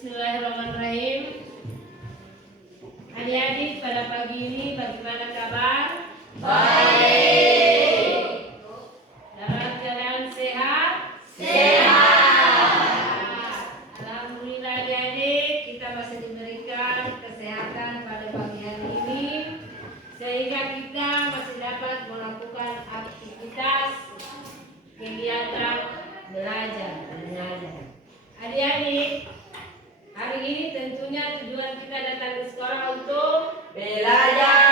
Bismillahirrahmanirrahim. Adik-adik pada pagi ini bagaimana kabar? Baik. Dalam keadaan sehat? Sehat. Alhamdulillah adik-adik kita masih diberikan kesehatan pada pagi hari ini sehingga kita masih dapat melakukan aktivitas kegiatan belajar dan mengajar. Adik-adik, hari ini tentunya tujuan kita datang ke sekolah untuk belajar.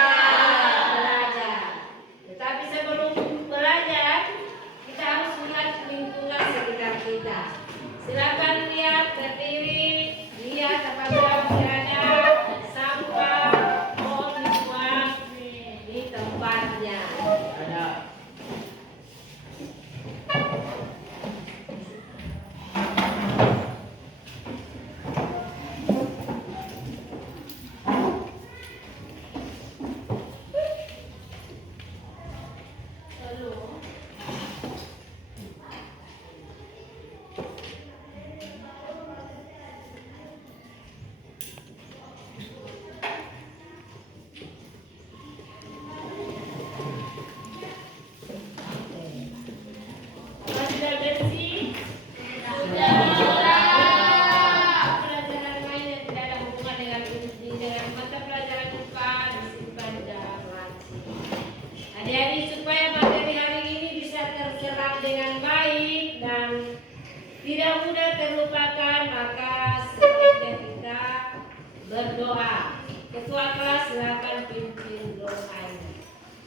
Tetapi sebelum belajar, kita harus lihat lingkungan sekitar kita. Silakan lihat ke kiri, lihat apabila ada sampah, mau dibuang di tempatnya. Ada. Sudah bersih? Pelajaran lain yang tidak ada hubungan dengan mata pelajaran IPA disimpan di dalam laci. Adik-adik, supaya materi hari ini bisa terserap dengan baik dan tidak mudah terlupakan, maka sebaiknya kita berdoa. Ketua kelas silakan pimpin doanya.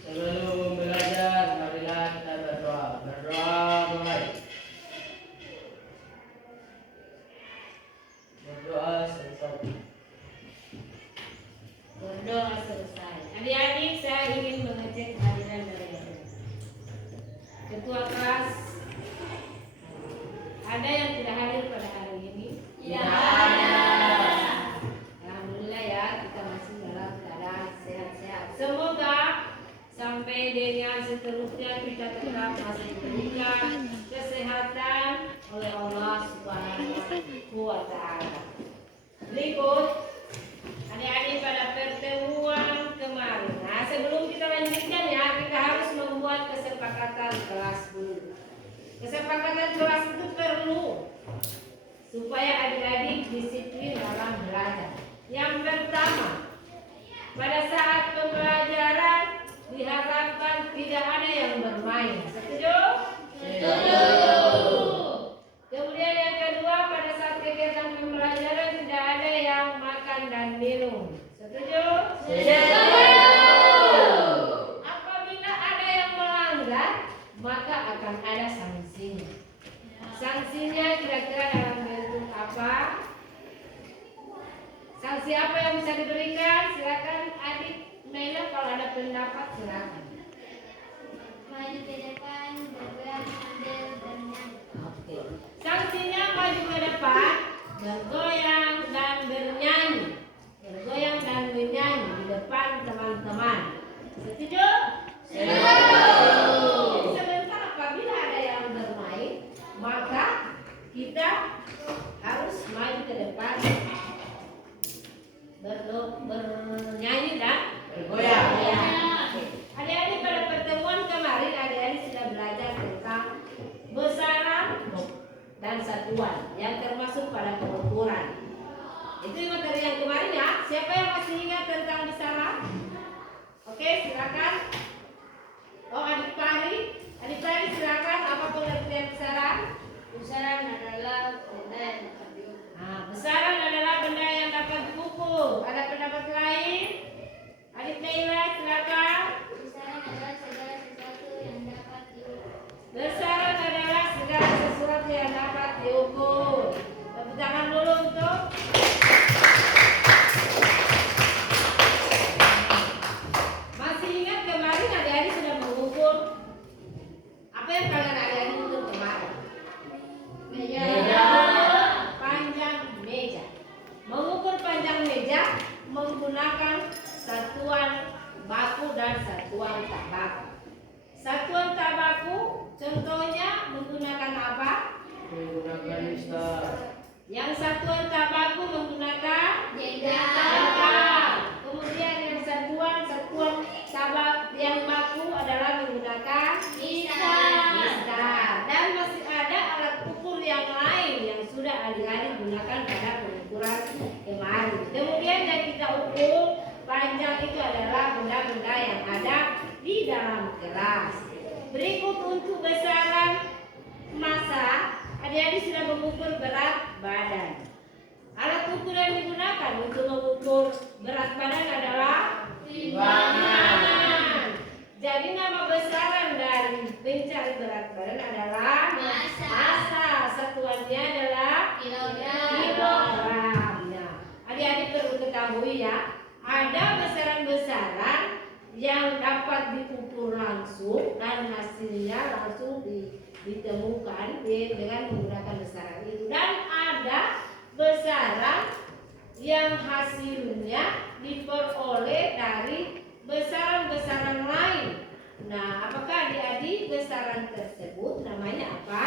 Sebelum belajar, marilah kita berdoa. Berdoa mulai. Berdoa selesai. Berdoa selesai. Adik-adik, saya ingin mengecek kehadiran dari ketua kelas. Ada yang tidak hadir pada hari ini? Tidak ada. Alhamdulillah ya, kita masih dalam keadaan sehat-sehat. Semoga sampai dengan seterusnya kita tetap masih diberikan kesehatan oleh Allah Subhanahu wa Ta'ala. Berikut adik-adik pada pertemuan kemarin. Nah, sebelum kita lanjutkan ya, kita harus membuat kesepakatan kelas dulu. Kesepakatan kelas itu perlu supaya adik-adik disiplin dalam belajar. Yang pertama, pada saat pembelajaran diharapkan tidak ada yang bermain. Setuju? Setuju. Kemudian yang kedua, pada saat kegiatan pembelajaran tidak ada yang makan dan minum. Setuju? Setuju. Apabila ada yang melanggar, maka akan ada sanksinya. Sanksinya kira-kira dalam bentuk apa? Sanksi apa yang bisa diberikan? Silakan adik Mela, kalau ada pendapat silakan. Maju ke depan, bergerak, sambil bernyanyi. Oke. Sanksinya maju ke depan, bergoyang dan bernyanyi. Bergoyang dan bernyanyi di depan teman-teman. Setuju? Jadi sebentar apabila ada yang bermain, maka kita harus maju ke depan, bernyanyi dan Bergoyang. Oke. Adik-adik pada pertemuan kemarin adik-adik sudah belajar tentang besaran dan satuan yang termasuk pada pengukuran. Itu materi yang kemarin ya. Siapa yang masih ingat tentang besaran? Oke, silakan. Oh, adik Fahri silakan. Apa pengertian besaran? Besaran adalah benda yang dapat diukur. Nah, besaran adalah benda yang dapat diukur. Ada pendapat lain? Adik Naila silakan. Besaran adalah segala sesuatu yang dapat diukur. Besaran adalah segala sesuatu yang dapat diukur. Tepuk tangan dulu untuk masih ingat kemarin adik-adik sudah mengukur apa yang kalian adik-adik ukur kemarin? Meja. Panjang meja. Mengukur panjang meja menggunakan satuan baku dan satuan tak baku. Satuan tak baku contohnya menggunakan apa? Menggunakan lista. Yang satuan tak baku digunakan pada pengukuran kemarin. Kemudian yang kita ukur panjang itu adalah benda-benda yang ada di dalam kelas. Berikut untuk besaran massa, adik-adik sudah mengukur berat badan. Alat ukur yang digunakan untuk mengukur berat badan adalah timbangan. Jadi nama besaran dari pencari berat badan adalah massa. Satuannya adalah kilogram. Nah, adik-adik perlu ketahui ya, ada besaran-besaran yang dapat diukur langsung dan hasilnya langsung ditemukan dengan menggunakan besaran itu, dan ada besaran yang hasilnya diperoleh dari besaran-besaran lain. Nah, apakah adik-adik besaran tersebut namanya apa?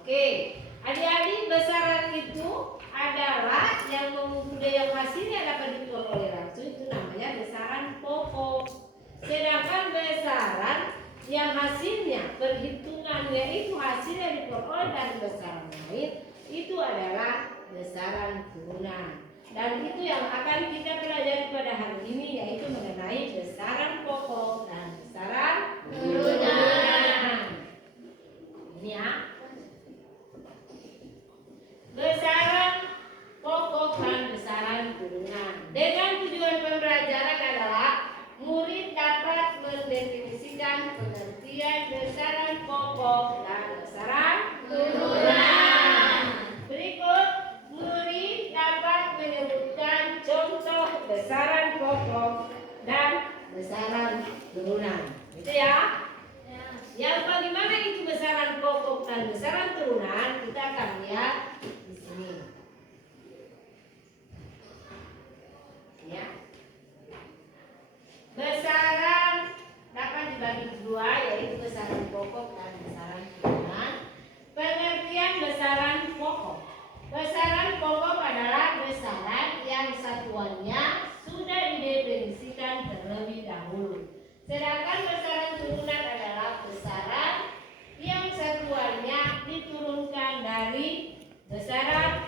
Oke, adik-adik besaran itu adalah yang hasilnya dapat diperoleh langsung, itu namanya besaran pokok. Sedangkan besaran yang hasilnya perhitungannya itu hasilnya diperoleh dari besaran lain, itu adalah besaran turunan. Dan itu yang akan kita pelajari pada hari ini, yaitu mengenai besaran pokok dan besaran turunan. Ini ya, besaran pokok dan besaran turunan. Dengan tujuan pembelajaran adalah murid dapat mendefinisikan pengertian besaran pokok dan besaran turunan. Berikut murid dapat menyebutkan contoh besaran pokok dan besaran turunan. Gitu ya. Yang bagaimana itu besaran pokok dan besaran turunan, kita akan lihat di sini. Ya. Besaran dapat dibagi dua, yaitu besaran pokok dan besaran turunan. Pengertian besaran pokok. Besaran pokok adalah besaran yang satuannya sudah didefinisikan terlebih dahulu. Sedangkan besaran turunan adalah besaran yang satuannya diturunkan dari besaran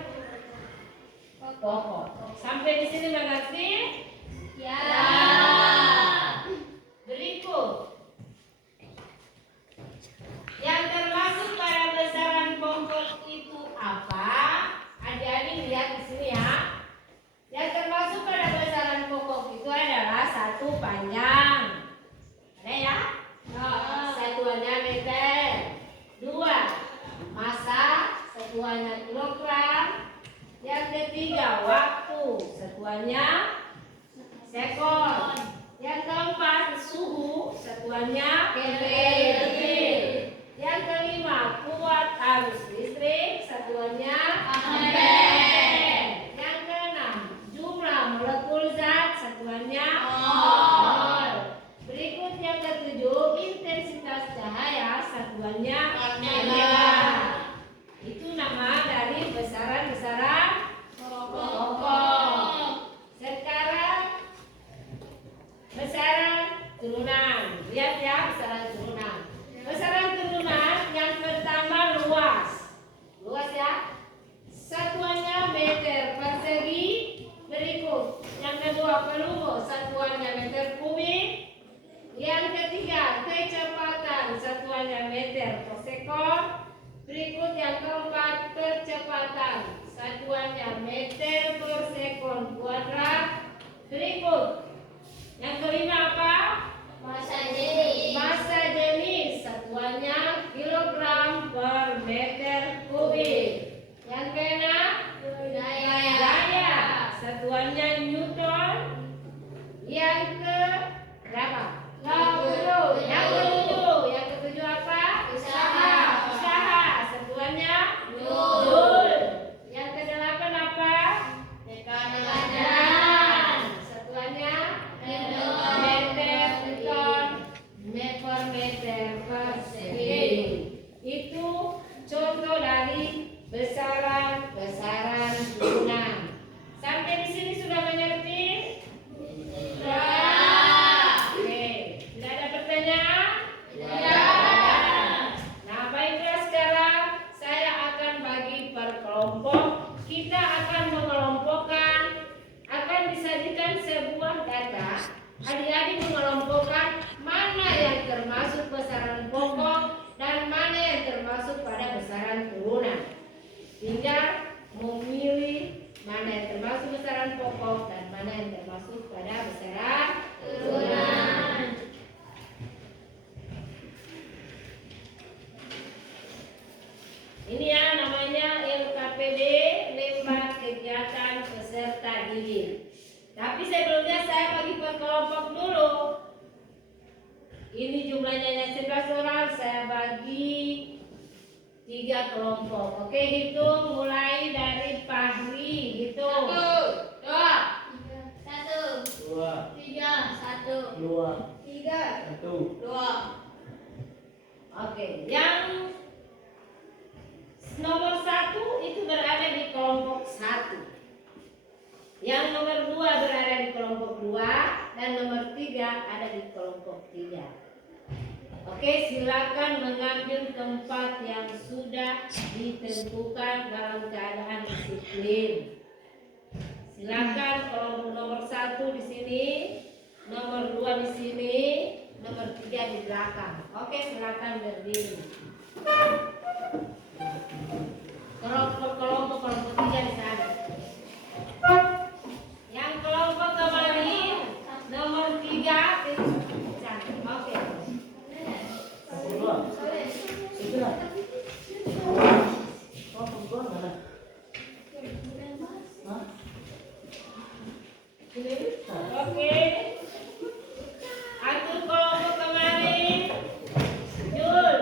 pokok. Sampai di sini mengerti? Ya. Berikut yang termasuk pada besaran pokok itu apa? Adik-adik lihat di sini ya. Yang termasuk pada besaran pokok itu adalah satu, panjang. Ada ya? Satuannya meter. Dua, massa, satuannya kilogram. Yang ketiga, waktu, satuannya sekon. Yang keempat, suhu, satuannya Kelvin. Yang kelima, kuat arus listrik, satuannya ampere. Yang keenam, jumlah molekul zat, satuannya mol. Berikut yang ketujuh, intensitas cahaya, satuannya cahaya. Itu nama dari besaran-besaran pokok. Sekarang besaran turunan. Lihat ya, besaran turunan. Besaran turunan yang pertama luas. Luas ya. Satuannya meter persegi. Berikut. Yang kedua pelumur, satuannya meter kubik. Yang ketiga kecepatan, satuannya meter per sekon. Berikut yang keempat kecepatan, satuannya meter per sekon kuadrat. Berikut yang kelima apa? Massa jenis. Massa jenis, satuannya kilogram per meter kubik. Yang keenam daya, satuannya newton. Yang ke berapa? Yang ketujuh apa? Usaha. Satuannya Joule. joule. Yang kedelapan apa? Tekanan. Satuannya Newton. meter per meter persegi. Itu contoh dari besaran turunan. Sampai di sini sudah mengerti? Ya. kelompok, kita akan mengelompokkan, akan disajikan sebuah data. Adik-adik mengelompokkan mana yang termasuk besaran pokok dan mana yang termasuk pada besaran turunan. Tinggal memilih mana yang termasuk besaran pokok dan mana yang termasuk pada besaran turunan. Ini ya namanya LKPD, lembar kegiatan peserta didik. Tapi sebelumnya saya bagi per kelompok dulu. Ini jumlahnya 11 orang, saya bagi 3 kelompok. Oke, hitung mulai dari Fahri, hitung. 1, 2, 2, 3, 1, 2, 3, 1. 2. oke, yang nomor 1 itu berada di kelompok 1. Yang nomor 2 berada di kelompok 2 dan nomor 3 ada di kelompok 3. Oke, silakan mengambil tempat yang sudah ditentukan dalam keadaan disiplin. Silakan kelompok nomor 1 di sini, nomor 2 di sini, nomor 3 di belakang. Oke, silakan berdiri. Kelompok 3 di sana. Yang kelompok kemarin nomor 3 di sana. Oke. Oke. Atur kelompok kemarin. Jul.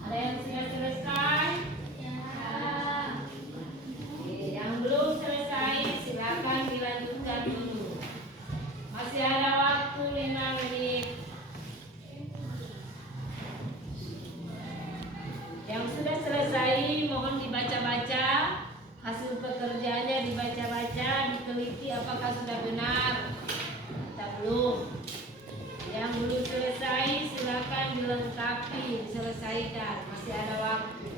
Ada yang sudah selesai? Ya. Oke, yang belum selesai silakan dilanjutkan dulu. Masih ada waktu 5 menit. Yang sudah selesai mohon dibaca-baca, hasil pekerjaannya dibaca-baca, diteliti apakah sudah benar atau belum. Yang belum selesai silakan dilengkapi, diselesaikan, masih ada waktu.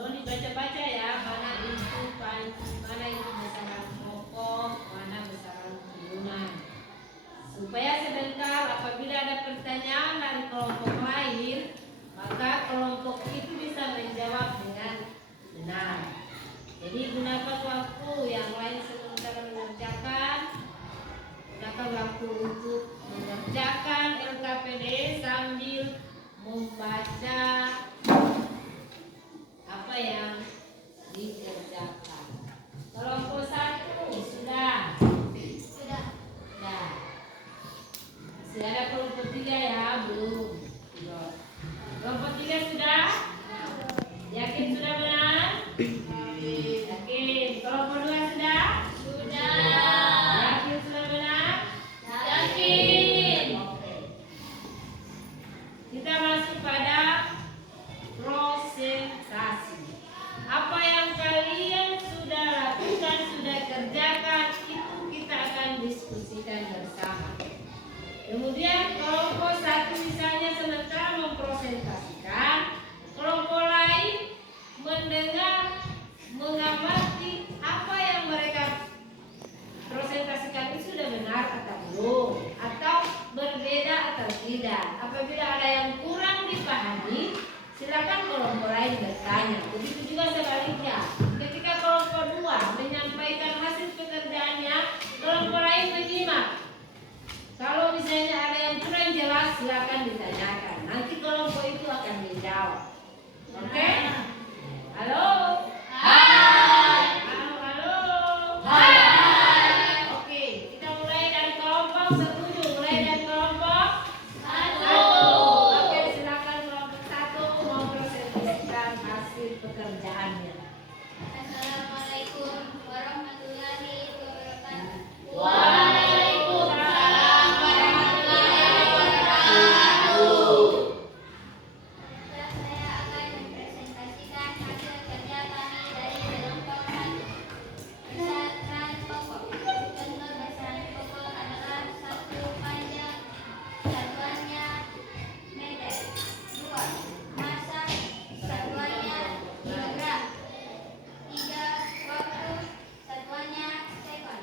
Lalu dibaca-baca ya, mana itu besaran pokok, mana besaran turunan. Supaya sebentar apabila ada pertanyaan dari kelompok lain, maka kelompok itu bisa menjawab dengan benar. Jadi gunakan waktu yang lain sementara mengerjakan, gunakan waktu untuk mengerjakan LKPD sambil membaca apa yang dikerjakan. Kelompok 1 sudah. Sudah. Nah, masih ada kelompok 3 ya, belum. Kelompok 3 sudah? Yakin sudah benar? Yakin. Kelompok 2 sudah? Sudah. Yakin sudah benar? Yakin. Oke. Kita masuk pada presentasi. Apa yang kalian sudah lakukan, sudah kerjakan, itu kita akan diskusikan bersama. Kemudian kelompok 1 misalnya sementara mempresentasikan, kelompok lain mendengar, mengamati apa yang mereka presentasikan itu sudah benar atau belum, atau berbeda atau tidak. Apabila ada yang kurang dipahami, silakan kelompok lain bertanya. Begitu juga sebaliknya. Ketika kelompok 2 menyampaikan hasil pekerjaannya, kelompok lain menyimak. Kalau misalnya ada yang kurang jelas, silakan ditanyakan. Nanti kelompok itu akan menjawab. Oke? Halo? Hai. Halo, halo. Hai. Oke, kita mulai dari kelompok 1. Mulai dari kelompok 1. Oke, silakan kelompok 1 mempresentasikan hasil pekerjaannya. Assalamualaikum warahmatullahi wabarakatuh. Waalaikumsalam warahmatullahi wabarakatuh. Saya akan mempresentasikan hasil kerja kami dari kelompok 1. Besaran pokok. Contoh besaran pokok adalah 1 panjang, satuannya meter. 2 massa, satuannya kilogram. 3 waktu, satuannya sekon.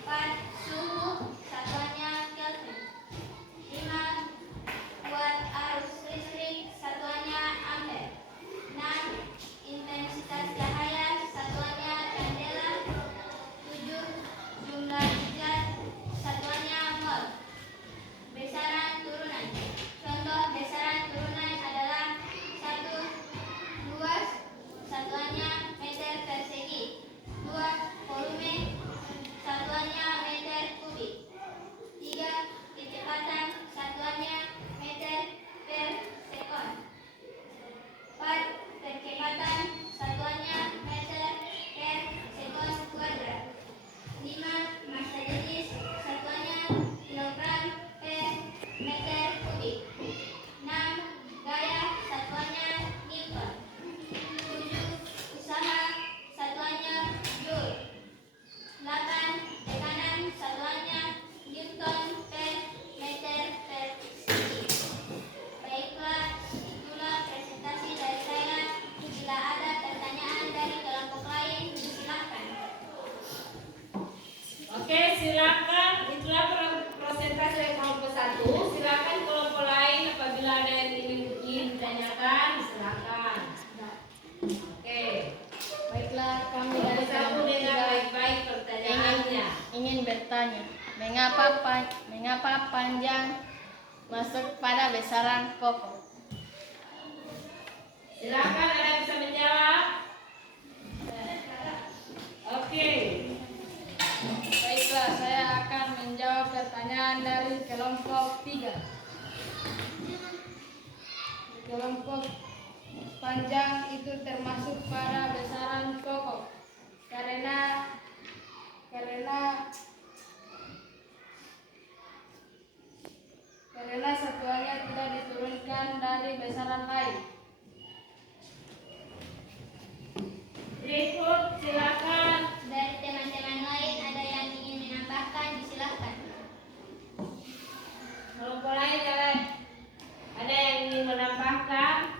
4 suhu, satuannya kelvin. 5 kuat arus listrik, satuannya ampere. 6 intensitas cahaya, satuannya candela. 7 jumlah zat, satuannya mol. Besaran turunan. Contoh besaran turunan adalah 1 luas, satuannya meter persegi. 2 volume, satuannya meter kubik. 3 kecepatan, satuannya meter per sekon. 4 kecepatan, satuannya meter per sekon kuadrat. 5 massa jenis, satuannya kilogram per meter kubik. 6 gaya, satuannya newton. 7 usaha, satuannya joule. 8 tekanan, satuannya newton per meter persegi. Baiklah, itulah presentasi dari saya. Bila ada pertanyaan dari kelompok lain, silakan. Oke, silakan. Itulah ingin bertanya, mengapa panjang masuk pada besaran pokok? Silakan, ada yang bisa menjawab? Oke. Baiklah, saya akan menjawab pertanyaan dari kelompok 3. Kelompok panjang itu termasuk pada besaran pokok karena satuannya tidak diturunkan dari besaran lain. Berikut silakan. Dari teman-teman lain ada yang ingin menambahkan, disilahkan. Kelompok lain ada yang ingin menambahkan?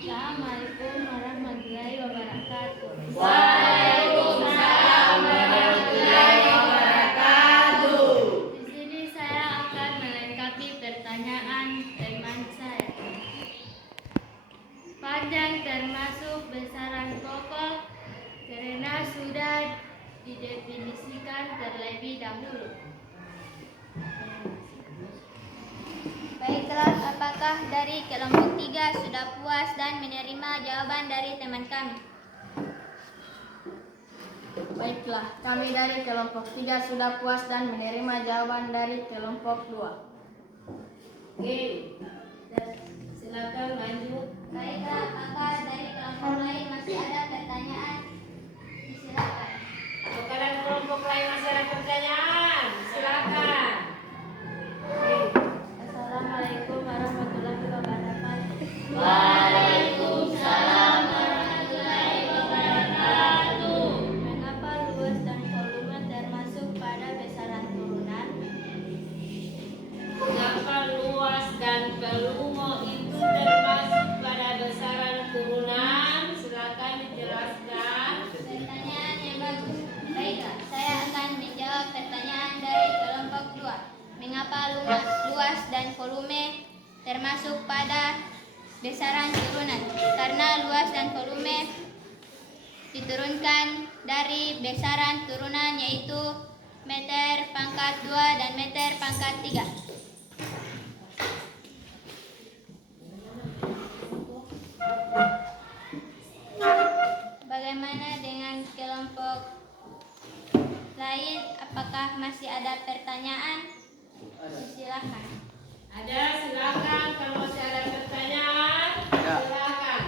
Assalamualaikum warahmatullahi wabarakatuh. Waalaikumsalam warahmatullahi wabarakatuh. Di sini saya akan melengkapi pertanyaan teman saya. Panjang termasuk besaran pokok karena sudah didefinisikan terlebih dahulu. Baiklah, apakah dari kelompok 3 sudah puas dan menerima jawaban dari teman kami? Baiklah, kami dari kelompok 3 sudah puas dan menerima jawaban dari kelompok 2. Oke. Silakan lanjut. Baiklah, apakah dari kelompok lain masih ada pertanyaan? Silakan. Apakah dari kelompok lain masih ada pertanyaan? Silakan. Oke. Assalamualaikum warahmatullahi wabarakatuh. Waalaikumsalam warahmatullahi wabarakatuh. Mengapa luas dan volume termasuk pada besaran turunan? Mengapa luas dan volume itu termasuk pada besaran turunan? Silakan dijelaskan. Pertanyaan yang bagus. Baiklah, saya akan menjawab pertanyaan dari kelompok 2. Mengapa luas dan volume termasuk pada besaran turunan? Karena luas dan volume diturunkan dari besaran turunan, yaitu meter pangkat 2 dan meter pangkat 3. Bagaimana dengan kelompok lain? Apakah masih ada pertanyaan? Silakan. Ada, silakan. Kalau masih ada pertanyaan, Ya. silakan.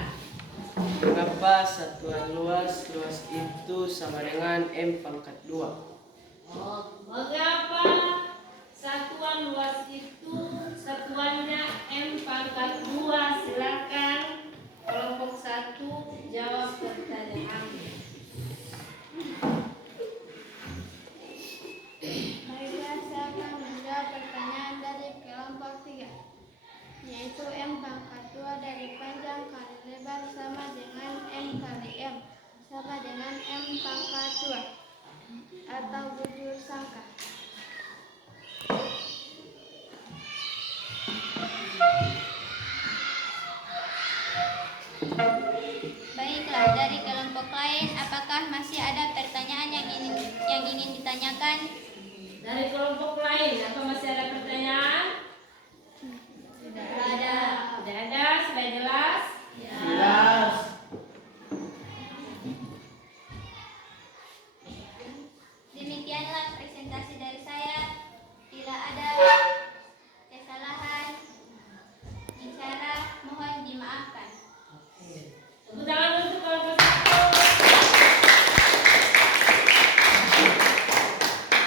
Mengapa satuan luas itu sama dengan M pangkat 2? Mengapa satuan luas itu satuannya M pangkat 2? Silakan kelompok 1 jawab pertanyaan. Baiklah, saya akan menjawab pertanyaan dari kelompok 3, yaitu M pangkat 2 dari panjang kali lebar sama dengan M kali M sama dengan M pangkat 2 atau bujur sangka. Baiklah, dari kelompok lain, apakah masih ada pertanyaan yang ingin ditanyakan? Dari kelompok lain, apa masih ada pertanyaan? Tidak ada. Tidak ada, sudah jelas? Jelas. Demikianlah presentasi dari saya. Bila ada kesalahan, bicara mohon dimaafkan. Tepuk tangan untuk kelompok 1.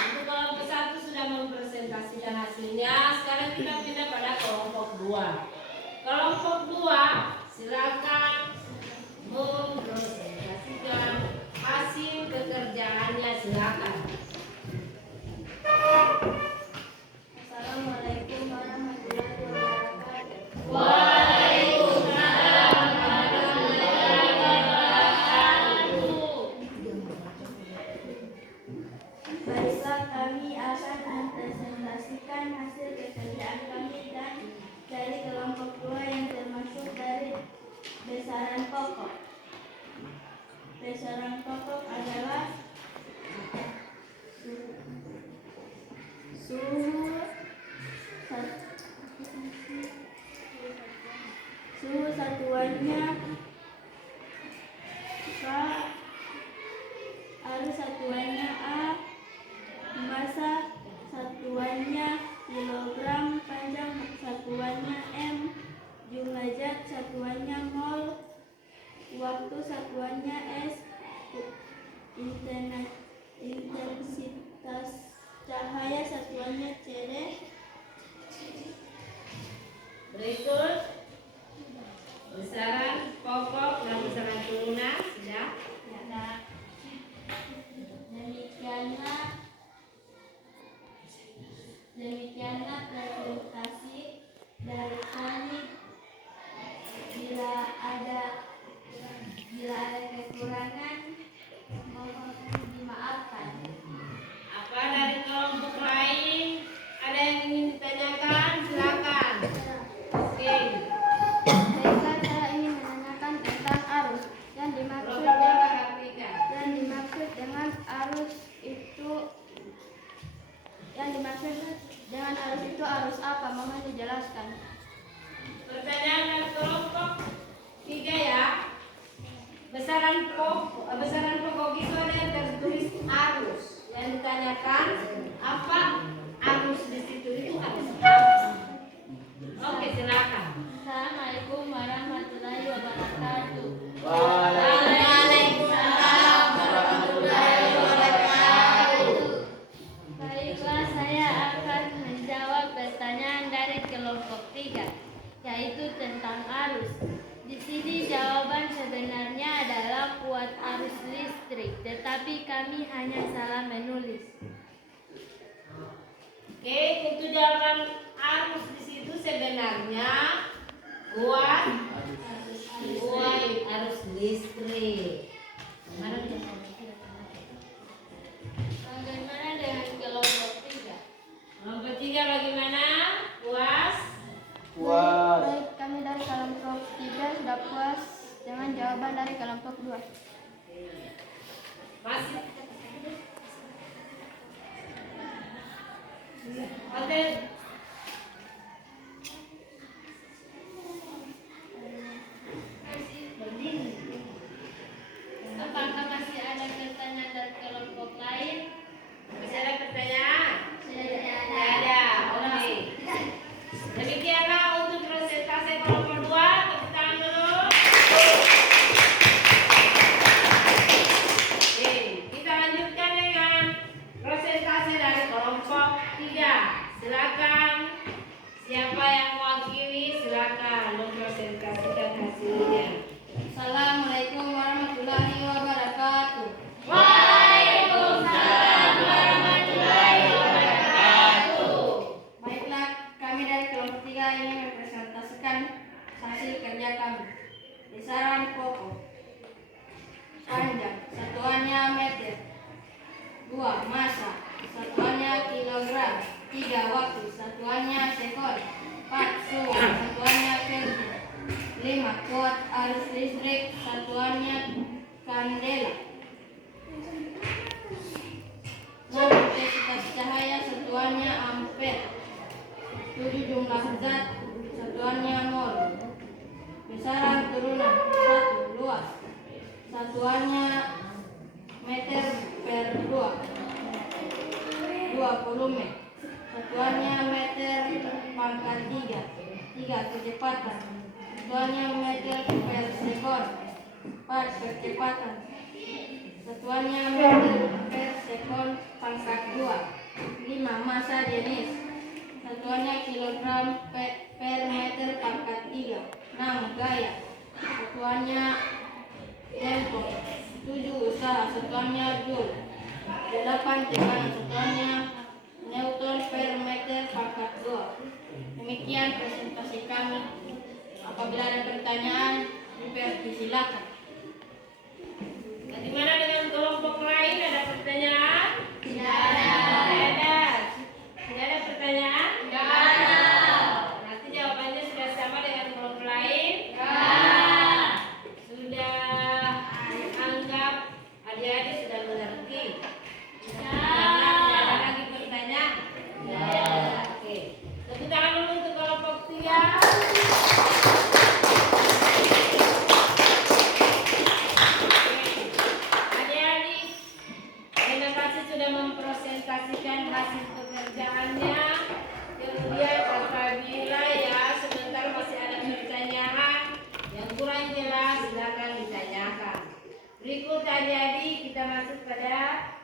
Untuk kelompok 1 sudah mempresentasikan hasilnya. Sekarang kita pindah pada kelompok 2. Kelompok 2, silakan mempresentasikan hasil pekerjaannya. Silakan. Assalamualaikum warahmatullahi wabarakatuh. Waalaikumsalam warahmatullahi wabarakatuh. Baiklah, kami akan mempresentasikan hasil pekerjaan kami dan dari kelompok 2 yang termasuk dari besaran pokok. Besaran pokok adalah satuannya K, arus satuannya A, massa satuannya kilogram, panjang satuannya m, jumlah zat satuannya mol, waktu satuannya s, intensitas cahaya satuannya cd. Berikut besaran pokok dan besaran turunan sudah. Demikianlah presentasi dari kami. Bila ada kekurangan, mohon dimaafkan. Apa dari kelompok lain? Ada yang ingin ditanyakan? Silakan. Oke. Baiklah, saya ingin menanyakan tentang arus. Yang dimaksud dengan arus itu arus apa? Mohon dijelaskan. Pertanyaan dari kelompok 3 ya. Besaran pokok itu ada yang tertulis arus. Yang ditanyakan apa arus di situ itu arus apa? Oke, silakan. Assalamualaikum warahmatullahi wabarakatuh. Waalaikumsalam warahmatullahi wabarakatuh. Baiklah, saya akan menjawab pertanyaan dari kelompok 3, yaitu tentang arus. Di sini jawaban sebenarnya adalah kuat arus listrik, tetapi kami hanya salah menulis. Oke, untuk jawaban arus di situ sebenarnya kuat arus listrik. Bagaimana dengan kelompok 3? Kelompok 3 bagaimana? Puas? Baik, kami dari kelompok 3 sudah puas dengan jawaban dari kelompok 2. Masih? Oke. Apakah masih ada pertanyaan dari kelompok lain? Masih ada pertanyaan? Tidak Tidak ada. Oke. Demikianlah untuk presentasi kelompok 2. Tepuk tangan dulu. Oke, kita lanjutkan dengan presentasi dari kelompok 3. Silakan. Siapa yang mewakili silakan mempresentasikan hasilnya. Assalamualaikum warahmatullahi wabarakatuh. Waalaikumsalam warahmatullahi wabarakatuh. Baiklah, kami dari kelompok 3 ini mempresentasikan hasil kerja kami. Besaran pokok, panjang, satuannya meter. 2. Massa, satuannya kilogram. 3. Waktu, satuannya sekon. 4. Suhu, satuannya Kelvin. 5. Kuat arus listrik, satuannya kandela. 6. Intensitas cahaya, satuannya ampere. 7. Jumlah zat, satuannya mol. Besaran turunan. 1. Luas, satuannya meter per 2. 2. Volume, satuannya meter pangkat 3. 3. Kecepatan, satuannya meter per sekon. 4. Percepatan, satuannya meter per sekon pangkat 2. 5. Massa jenis, satuannya kilogram per meter pangkat 3. 6. Gaya, satuannya tempo. 7. Usaha, satuannya joule. 8. Tekanan, satuannya newton per meter pangkat 2. Demikian presentasi kami. Apabila ada pertanyaan, dipersilakan. Bagaimana dengan kelompok lain? Ada pertanyaan? Tidak ada. Tidak ada. Tidak ada pertanyaan? Tidak ada. Nanti jawabannya sudah sama dengan kelompok lain? Sudah anggap adik-adik sudah mengerti? Karena tidak ada lagi pertanyaan? Oke. Tepuk tangan dulu untuk kelompok 3. Berikut adik-adik kita masuk pada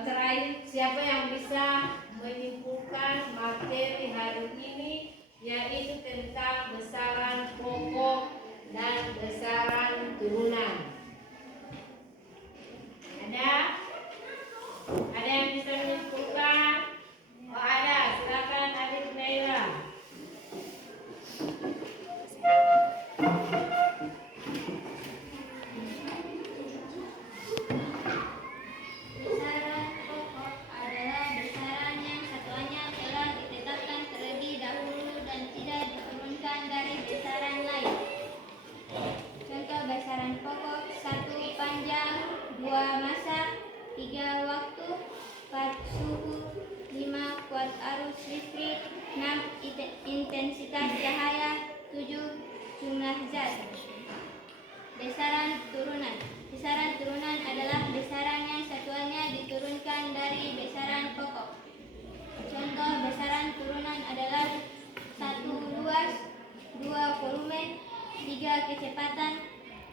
terakhir, siapa yang bisa menyimpulkan materi hari ini, yaitu tentang besaran pokok dan besaran turunan. Ada yang bisa menyimpulkan? Oh ada, silakan adik Naila. Besaran pokok adalah besaran yang satuannya telah ditetapkan terlebih dahulu dan tidak diturunkan dari besaran lain. Contoh besaran pokok: 1 panjang, 2 masa, 3 waktu, 4 suhu, 5 kuat arus listrik, 6 intensitas cahaya, 7 jumlah zat. Besaran turunan. Besaran turunan adalah besaran yang satuannya diturunkan dari besaran pokok. Contoh besaran turunan adalah 1 luas, 2 volume, 3 kecepatan,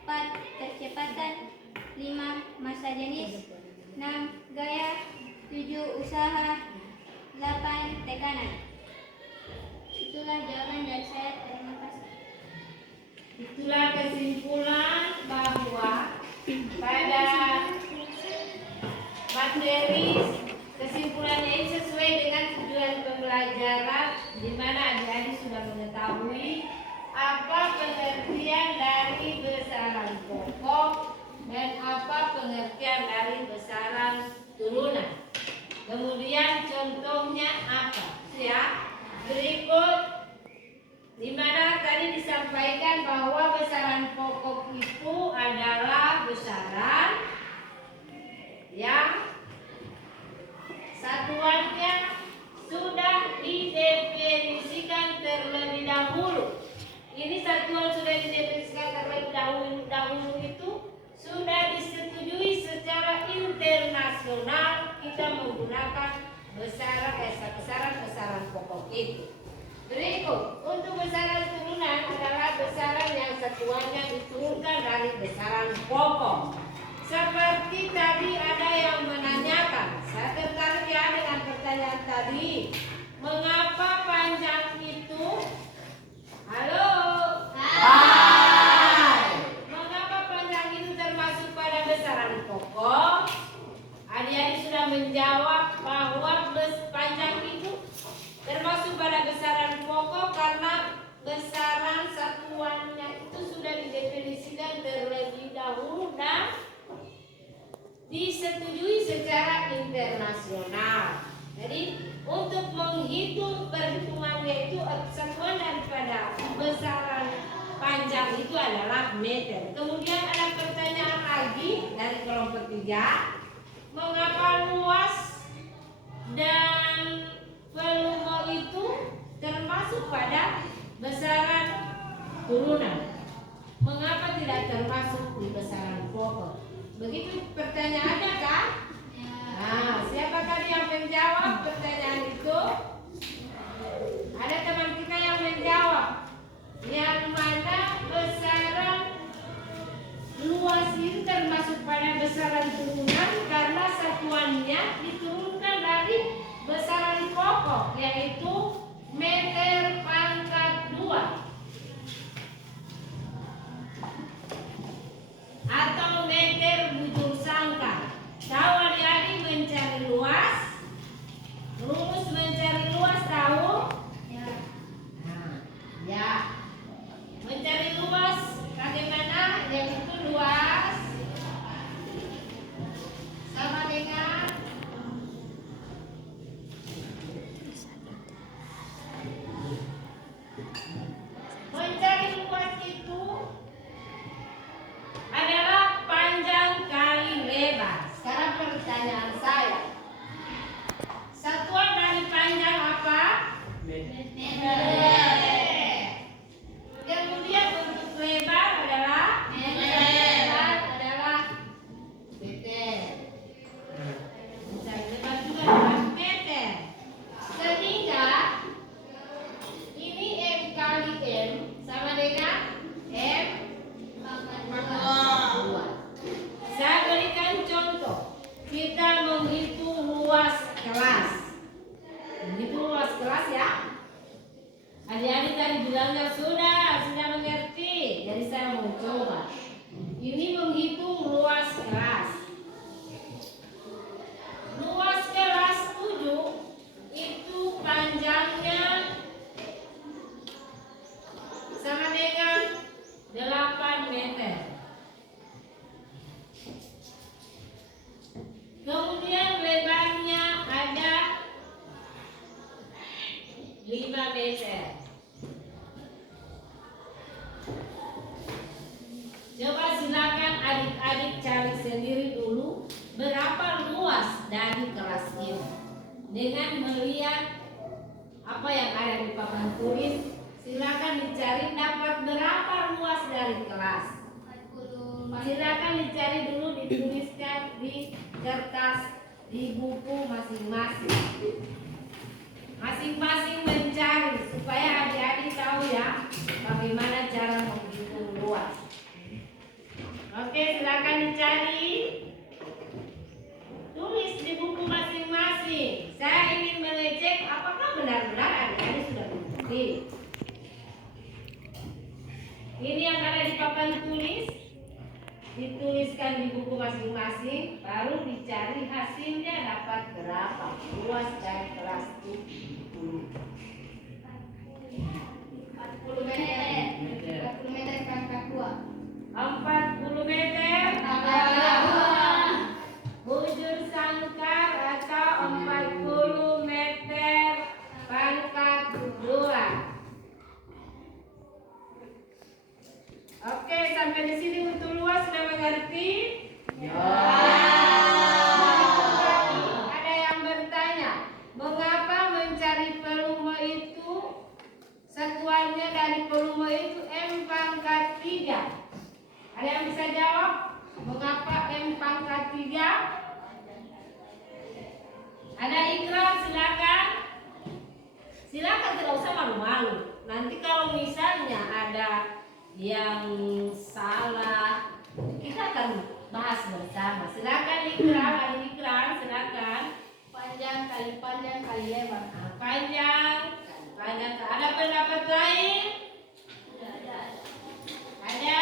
4 kecepatan, 5 massa jenis, 6 gaya, 7 usaha, 8 tekanan. Itulah jawaban dari saya. Terima kasih. Itulah kesimpulan bahwa pada materi kesimpulannya ini sesuai dengan tujuan pembelajaran, di mana adik-adik sudah mengetahui apa pengertian dari besaran pokok dan apa pengertian dari besaran turunan. Kemudian contohnya apa? Ya, berikut di mana tadi disampaikan bahwa besaran pokok itu adalah besaran yang satuannya sudah didefinisikan terlebih dahulu. Ini satuan sudah didefinisikan terlebih dahulu itu sudah disetujui secara internasional. Kita menggunakan besaran pokok itu. Berikut, untuk besaran turunan adalah besaran yang satuannya diturunkan dari besaran pokok. Seperti tadi ada yang menanyakan, saya tertarik ya dengan pertanyaan tadi. Mengapa panjang itu? Halo? Hai. Mengapa panjang itu termasuk pada besaran pokok? Adik-adik sudah menjawab bahwa panjang itu termasuk pada besaran pokok karena besaran satuannya itu sudah didefinisikan terlebih dahulu dan disetujui secara internasional. Jadi untuk menghitung perhitungannya itu satuan daripada besaran panjang itu adalah meter. Kemudian ada pertanyaan lagi dari kelompok 3. Mengapa luas dan volume itu termasuk pada besaran turunan? Mengapa tidak termasuk di besaran pokok? Begitu pertanyaannya kan? Nah, siapa tadi yang menjawab pertanyaan itu? Ada teman kita yang menjawab. Yang mana besaran luas itu termasuk pada besaran turunan karena satuannya diturunkan dari besaran pokok, yaitu meter pangkat 2 atau meter bujur sangka. Tahu adik-adik mencari luas? Rumus mencari luas tahu? Ya. Nah, ya. Mencari luas bagaimana? Yaitu luas sama dengan hitung luas kelas. Luas kelas 7 itu panjangnya sama dengan 8 meter. Kemudian lebarnya ada 5 meter. Coba silakan adik-adik cari sendiri dulu berapa luas dari kelas ini. Dengan melihat apa yang ada di papan tulis, silakan dicari dapat berapa luas dari kelas. Silakan dicari dulu, dituliskan di kertas di buku masing-masing. Masing-masing mencari supaya adik-adik tahu ya bagaimana cara menghitung luas. Oke, silakan dicari. Tulis di buku masing-masing. Saya ingin mengecek apakah benar-benar adik-adik sudah mengerti. Ini yang ada di papan tulis, dituliskan di buku masing-masing, baru dicari hasilnya dapat berapa luas dari kelas 7. 40 meter. 40 meter kakak tua. 40 meter bujur sangkar atau 40 meter pangkat dua. Oke, sampai di sini untuk luas sudah mengerti? Ada yang bertanya, mengapa mencari volume itu satuannya dari volume itu M pangkat 3? Ada yang bisa jawab? Mengapa M pangkat 3? Ada ikrar, silakan. Silakan, tidak usah malu-malu. Nanti kalau misalnya ada yang salah, kita akan bahas bersama. Silakan ikrar, ada ikrar, silakan. Panjang kali lebar. Nah, panjang kali panjang. Ada pendapat lain? Ada?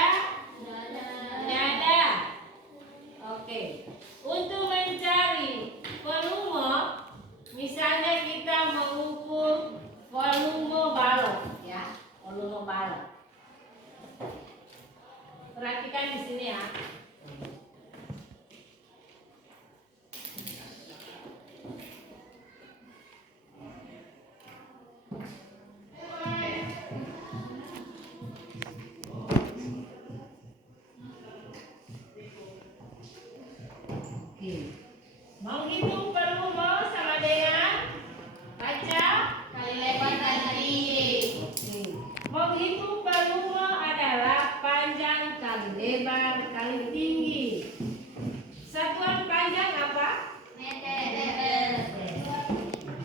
Tidak ada. Oke. Untuk mencari volume, misalnya kita mengukur volume balon, ya, volume balon. Perhatikan di sini ya. Menghitung volume sama dengan baca Kali lebar kali tinggi. Menghitung volume adalah panjang kali lebar kali tinggi. Satuan panjang apa? Meter.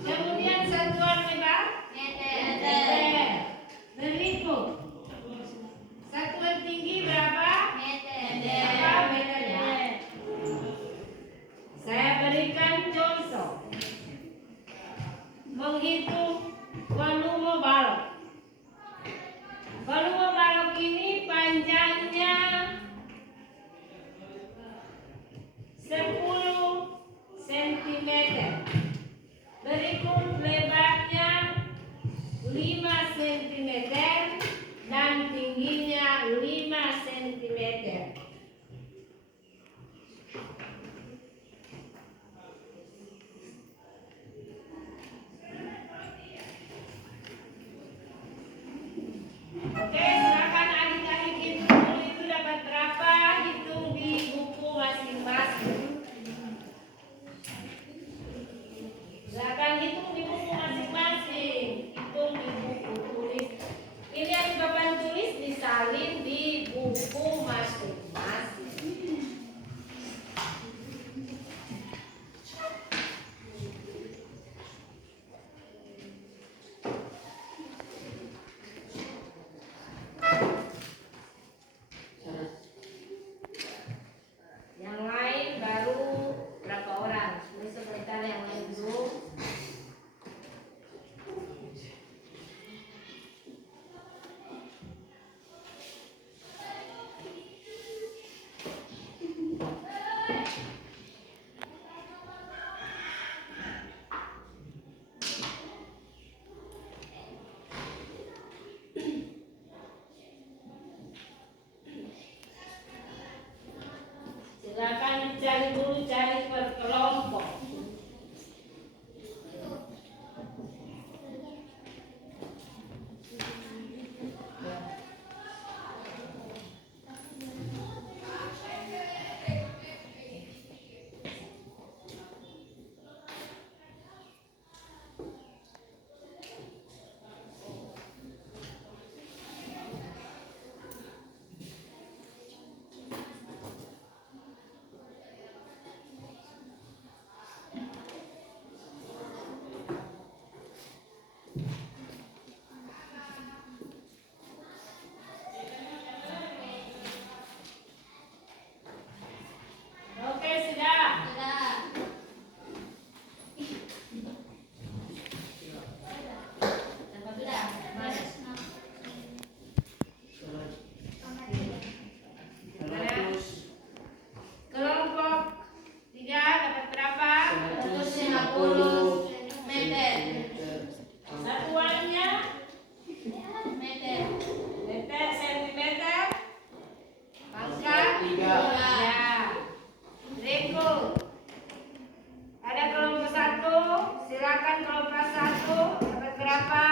Kemudian satuan lebar? Meter. Berikut. Satuan tinggi berapa? Meter. Apa meternya? Saya berikan contoh. Menghitung volume balok. Volume balok ini panjangnya 10 cm. Berikut lebarnya 5 cm dan tingginya 5 cm. Oke, silakan adik-adik hitung dulu itu dapat berapa, hitung di buku masing-masing. Silakan hitung di buku masing-masing, hitung di buku tulis dicari dulu, cari per kelompok. Oke, sudah. Kelompok 3 dapat berapa? 150 meter. Satuannya Meter. meter, sentimeter, pangkat 3. ya. Berikut ada kelompok 1, silakan kelompok 1 dapat berapa?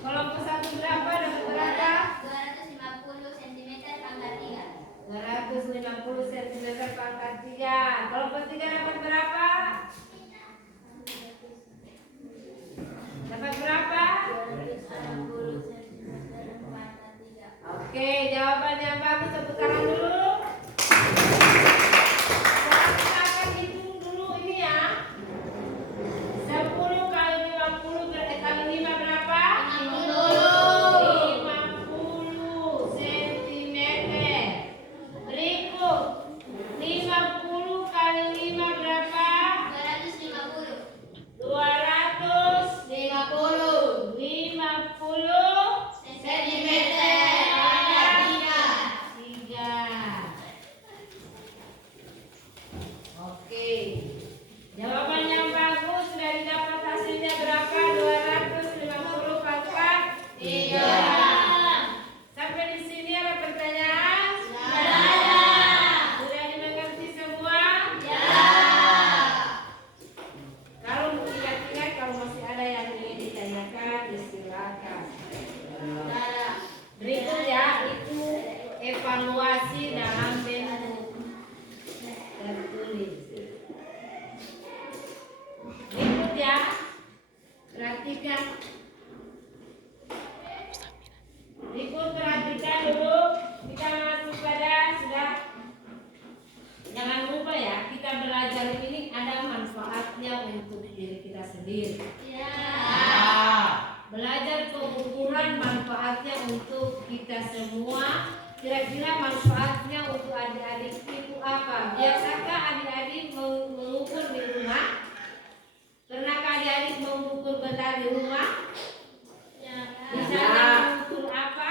Kelompok 1 berapa? Dapat berapa? 250 cm pangkat 3. 250 cm pangkat 3. Kelompok 3 dapat berapa? Dapat berapa? 260 cm pangkat 3. Oke, jawabannya bagus. Tepuk tangan dulu. Sekarang kita akan hitung dulu ini ya. 10 kali 50 kali 5 berapa? 50 cm. Berikut 50 kali 5 berapa? 250 250 cm pangkat 3. Oke. Jawaban yang bagus sudah didapat hasilnya berapa? 250 pangkat 3. Sampai di sini ada pertanyaan? Sudah dimengerti semua? Kalau ingat-ingat, kalau masih ada yang ingin ditanyakan, silakan. Berikut ya, itu evaluasi dalam bentuk tertulis. Berikut ya, perhatikan. Berikut perhatikan dulu. Kita masuk pada sudah. Jangan lupa ya, kita belajar ini ada manfaatnya untuk diri kita sendiri. Belajar pengukuran manfaatnya untuk kita semua. Kira-kira manfaatnya untuk adik-adik itu apa? Biasakah adik-adik mengukur di rumah? Pernahkah adik-adik mengukur benda di rumah? Misalnya mengukur apa?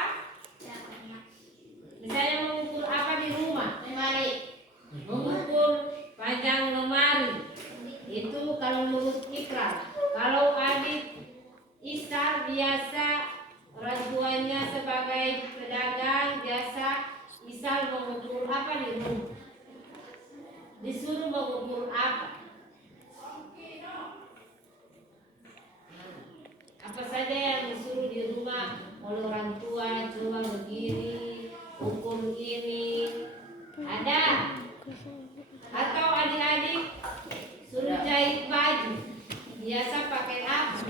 Misalnya mengukur apa di rumah? Mengukur panjang lemari. Itu kalau menurut Ikrar. Kalau adik Isar biasa orang tuanya sebagai pedagang biasa Isar mengukur apa di rumah? Disuruh mengukur apa? Apa saja yang disuruh di rumah oleh orang tua? Coba begini, ukur ini. Ada? Atau adik-adik suruh jahit baju, biasa pakai apa?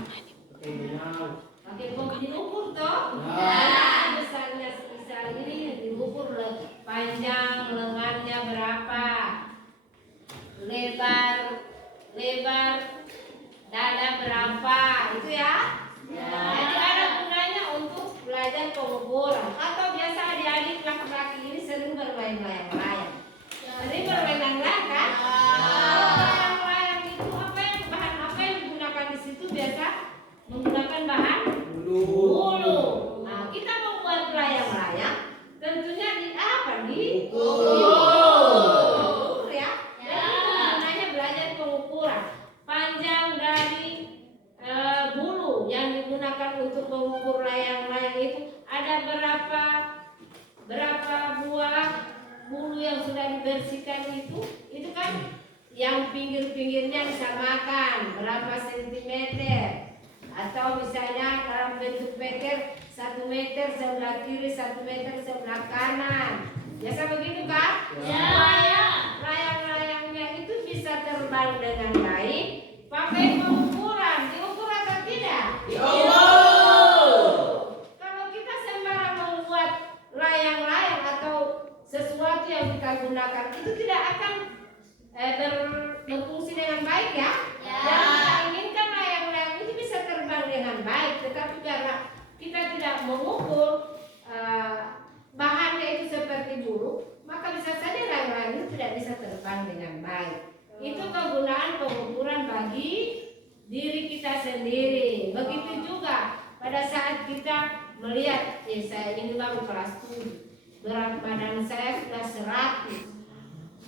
Pakai bom diukur toh? Nah, besarnya sebesar ini diukur panjang lengannya berapa, lebar dada berapa, itu ya? Jadi ada gunanya untuk belajar pengukuran. Atau biasa adik-adik laki-laki ini sering bermain layang-layang. Sering bermain layang-layang kan? Layang-layang itu bahan apa yang digunakan di situ biasa? Menggunakan bahan bulu. Nah, kita membuat layang-layang tentunya di apa? Diukur ya. Jadi gunanya belajar pengukuran. Panjang dari bulu yang digunakan untuk mengukur layang-layang itu ada berapa bulu yang sudah dibersihkan itu kan yang pinggir-pinggirnya disamakan berapa sentimeter, atau misalnya dalam bentuk meter 1 meter sebelah kiri, 1 meter sebelah kanan, biasa begitu kan? Supaya layang-layangnya itu bisa terbang dengan baik pakai pengukuran. Diukur atau tidak? Kalau kita sembarang membuat layang-layang atau sesuatu yang kita gunakan itu tidak akan berfungsi dengan baik ya. Dan kita inginkan layang-layang itu bisa terbang dengan baik, tetapi karena kita tidak mengukur bahannya itu seperti bulu, maka bisa saja layang-layang itu tidak bisa terbang dengan baik. Itu kegunaan pengukuran bagi diri kita sendiri. Begitu juga pada saat kita melihat, saya ini baru kelas 7, berat badan saya sudah 100.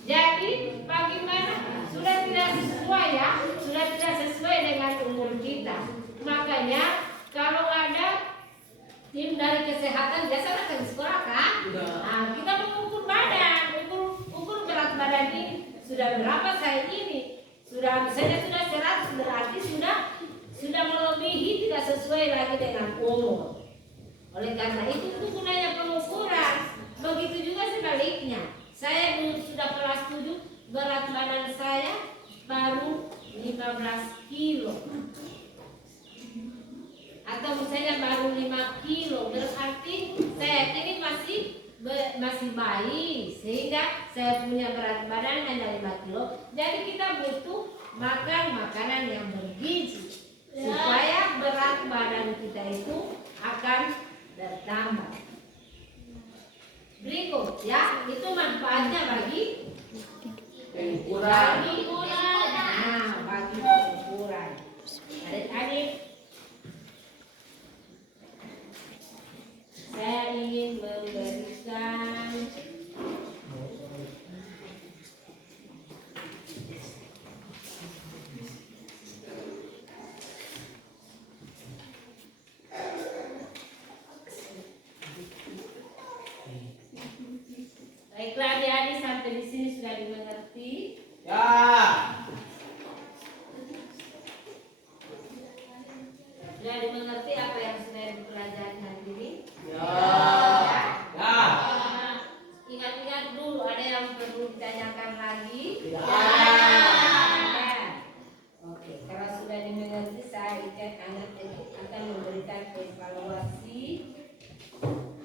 Jadi bagaimana? Sudah tidak sesuai ya, sudah tidak sesuai dengan umur kita. Makanya kalau ada tim dari kesehatan, biasanya kan di sekolah kan? Nah, kita mengukur badan, ukur berat badan ini sudah berapa saya ini? Sudah misalnya sudah 100, berarti sudah melebihi, tidak sesuai lagi dengan umur. Oleh karena itu gunanya pengukuran. Begitu juga sebaliknya. Saya dulu sudah kelas 7, berat badan saya baru 15 kilo. Atau misalnya baru 5 kilo, berarti saya ini masih bayi, sehingga saya punya berat badan hanya 5 kilo. Jadi kita butuh makan makanan yang bergizi supaya berat badan kita itu akan bertambah. Berikut ya, itu manfaatnya bagi pengukuran. Nah, bagi pengukuran. Adik-adik, saya ingin memberikan baiklah adik-adik, sampai di sini sudah dimengerti? Ya. Sudah dimengerti apa yang sudah dipelajari hari ini? Ya. Ya. Ingat-ingat dulu, ada yang perlu ditanyakan lagi? Ya. Ya. Oke, kalau sudah dimengerti, saya akan memberikan evaluasi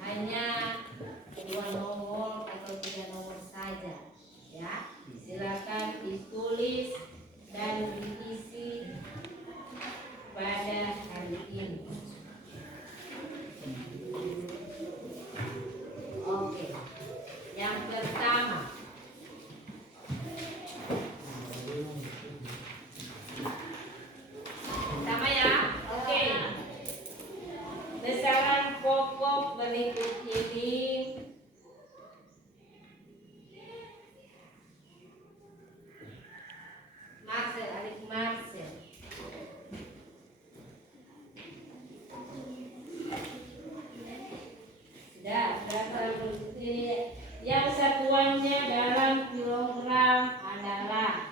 hanya 2 nomor atau 3 nomor saja, ya. Silakan ditulis dan diisi pada hari ini. Oke, yang pertama, ya. Oke, besaran pokok berikut ini Marcel, adik Marcel. Sudah, berapa ini? Yang satuannya dalam kilogram adalah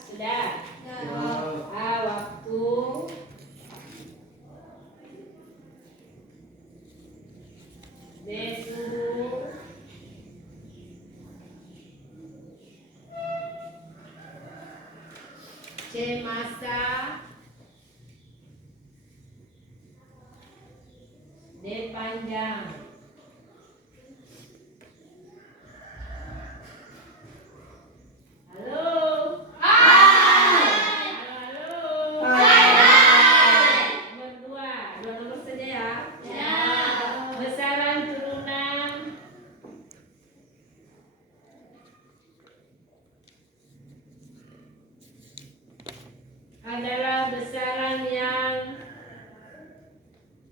sudah. Waktu B suhu C masa D panjang. Adalah besaran yang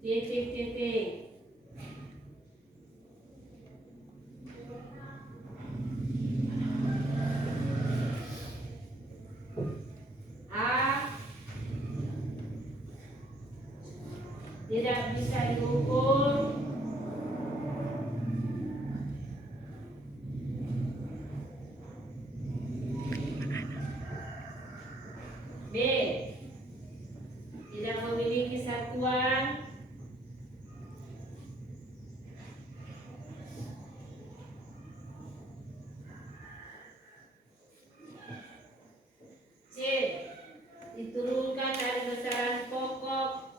titik-titik. tidak bisa diukur. B. Tidak memiliki satuan. C. Diturunkan dari besaran pokok.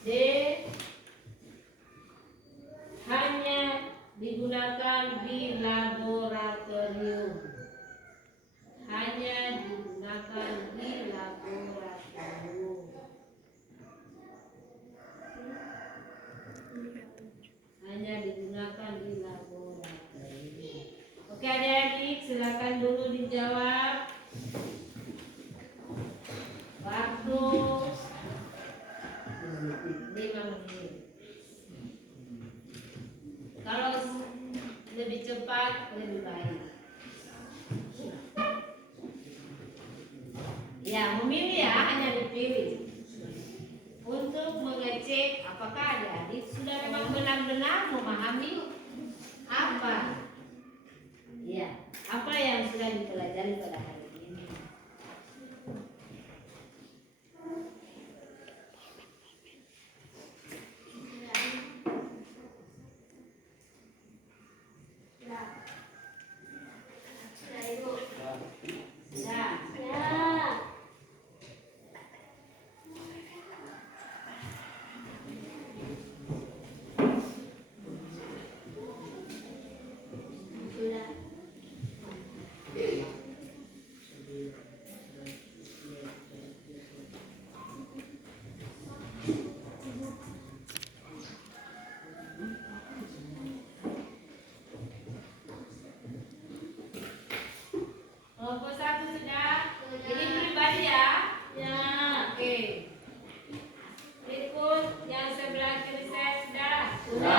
D. Hanya digunakan di laboratorium. Hanya digunakan di laboratorium. Hanya digunakan di laboratorium. Oke adik-adik, silakan dulu dijawab. Waktu 5 menit. Kalau lebih cepat lebih baik. Ya, memilih ya, hanya dipilih. Untuk mengecek apakah adik-adik sudah memang benar-benar memahami apa? Ya, apa yang sudah dipelajari pada hari ini. Kelompok 1 sudah? Ini pribadi ya? Ya. Oke. Berikut yang sebelah kiri saya sudah? Sudah.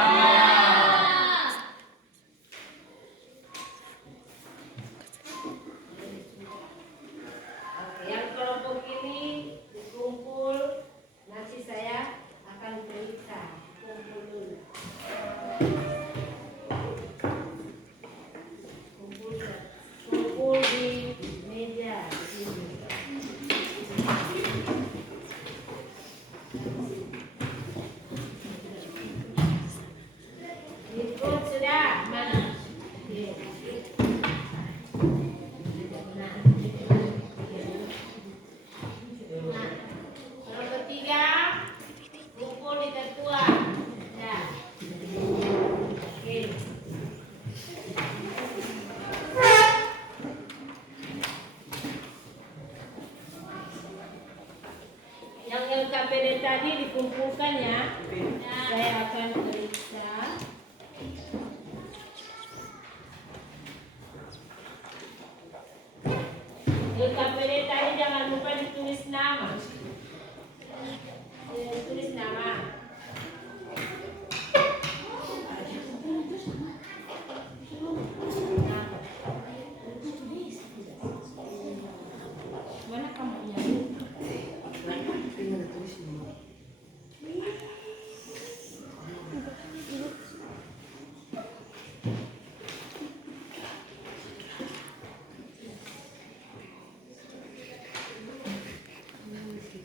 Oke, yang kelompok ini dikumpul. Nanti saya akan periksa. Kumpul dulu. Kumpul di meja ini. Ikut sudah mana? Nah, kalau bertiga kumpul di ketua. Nah, oke. Yang LKPD tadi dikumpulkan ya. Saya akan periksa. LKPD tadi jangan lupa ditulis nama. Ditulis nama. Mana kamu punya?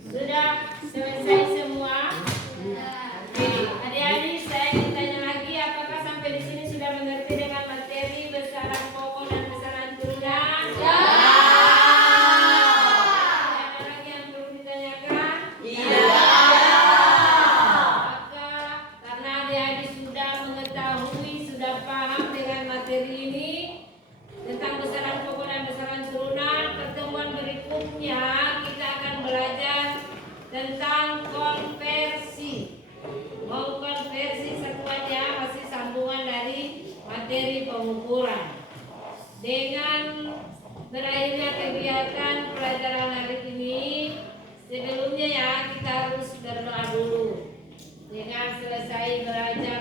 Sudah selesai semua? Oke, adik-adik saya ingin tanya lagi, apakah sampai di sini sudah mengerti dengan materi besaran pokok dan besaran turunan? Ya. Ada lagi yang perlu ditanyakan? Iya. Maka karena adik-adik sudah mengetahui, sudah paham dengan materi ini tentang besaran pokok dan besaran turunan, pertemuan berikutnya kita akan belajar tentang konversi. Mau konversi satuannya masih sambungan dari materi pengukuran. Dengan berakhirnya kegiatan pelajaran hari ini, sebelumnya ya kita harus berdoa dulu. Dengan selesai belajar